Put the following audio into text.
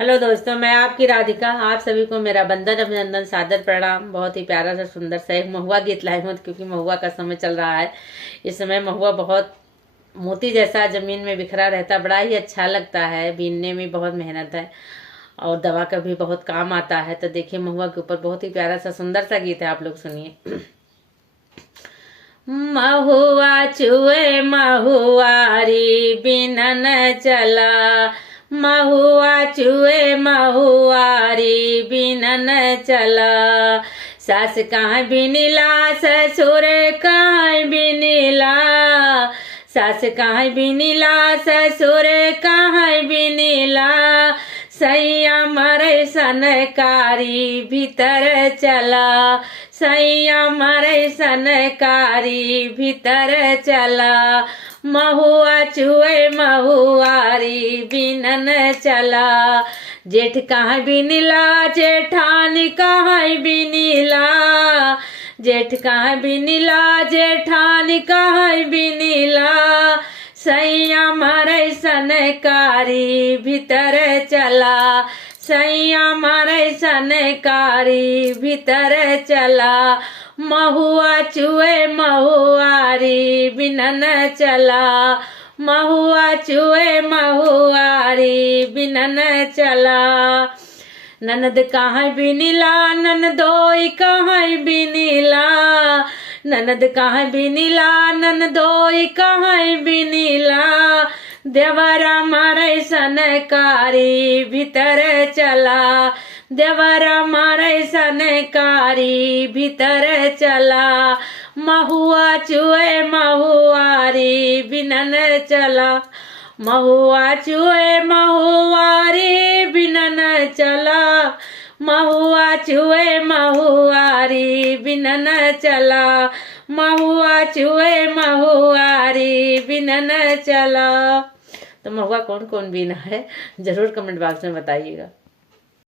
Hello दोस्तों, मैं आपकी राधिका। आप सभी को मेरा बंदन अभिनंदन सादर प्रणाम। बहुत ही प्यारा सा सुंदर सा एक महुआ गीत लाई हूँ, क्योंकि महुआ का समय चल रहा है। इस समय महुआ बहुत मोती जैसा जमीन में बिखरा रहता, बड़ा ही अच्छा लगता है। बीनने में बहुत मेहनत है और दवा का भी बहुत काम आता है। तो देखिए, महुआ के ऊपर बहुत ही प्यारा सा सुंदर सा गीत है, आप लोग सुनिए। महुआ चुए महुआरी बिनन चला, महुआ चुए महुआरी बिनन चला। सास कहाँ बिनिला ससुर कहाँ बिनिला, सास कहाँ बिनिला ससुर कहाँ बिनिला। सैया मरे सनकारी भीतर चला, सैया मरे सनकारी भीतर चला। महुआ चुए महुआरी बिनन चला। जेठ कहाँ बिनिला जेठानी कहाँ बिनिला, जेठ कहाँ बिनिला जेठानी कहाँ बिनिला। सैया मरे सनकारी भीतर चला, सैया मरे सनकारी भीतर चला। महुआ चुए महुआरी बिनन चला, महुआ चुए महुआरी बिनन चला। ननद कहाँ बिनिला ननदोई कहाँ बिनिला, ननद कहाँ बिनिला ननदोई कहाँ बिनिला। देवरा मारे सनकारी भीतर चला, देवरा मारे सनकारी भीतर चला। महुआ चुए महुआरी बिनन चला, महुआ चुए महुआरी बिनन चला, महुआ चुए महुआरी बिनन चला, महुआ चुए महुआरी बिनन चला। तो महुआ कौन कौन बीना है, जरूर कमेंट बॉक्स में बताइएगा।